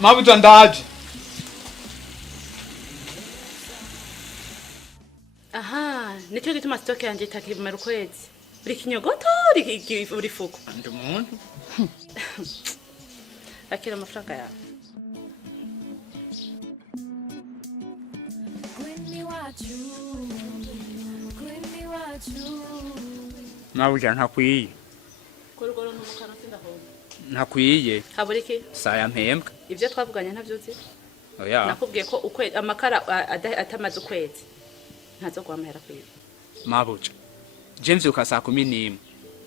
Mabuja ndaje. Aha, nicyo gituma stoke yanje itakimara ukwezi. Buri kinyogoto uri fuko. Ndi umuntu. Akira amafaranga yawe. Mabuja ntakwiye. Korugoro n'umukara sindahomba. Ntakwiye. Habura iki? Saya mpembwa. Ivyo twavuganye ntavyuzi. Oya. Nakubwiye ko amakara atamaze ukwezi. Ntazo kwamahera kwiye. Mabuja. James ukasa 11.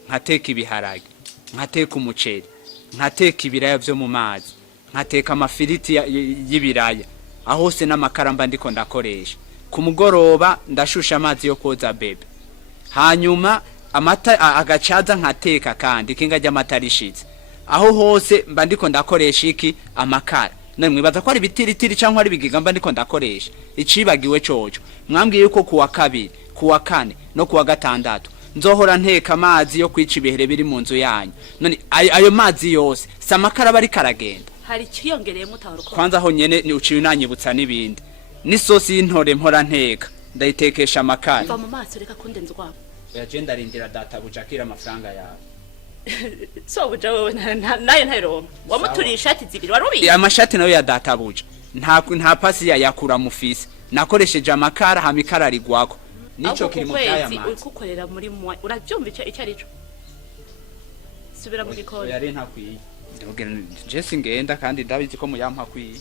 Nkateka ibiharage. Nkateka umuceri. Nkateka ibiraya byo mu mazi. Nkateka amafiriti y'ibiraya. Aho se n'amakara mba ndiko ndakoresha. Ku mugoroba ndashusha amazi yo koza bebe. Hanyuma amata agacaza nkateka kandi kingajya amatarishitse. Aho hose mba ndiko ndakoresha iki amakara. None mwibaza ko ari bitiritiri cyangwa ari bigiga mba ndiko ndakoresha. Icibagiwe coco. Mwambwiye yuko kuwa kabiri, kuwa kane no kuwa gatandatu nzohora nteka amazi yo kwica ibihere biri mu nzu yanyu. None ayo mazi yose samakara bari karagenda. Hari ciyongereye mutaruko. Kwanza aho nyene ni uciye unanyibutsa nibindi. Nisosi y'intore mpora nteka ndayitekesha amakara. Va mu maso reka kundenza kwabo. Yagenda arindira data bujakira amafaranga yawe. So buja wewe nayo ntayiro. Wamuturiye ishati zibiri warubiye. Amashati nayo ya data buja. Nta pasi yakura mufisi. Nakoresheje amakara hamikara arigwako. Nico kiri mu cyaya mazi. Ukukorera muri mwa. Uravyumva icyo arico. Subira mu gikoni. Yari ntakwiye. Jesse ngenda kandi ndabizi ko muyampa kwiye.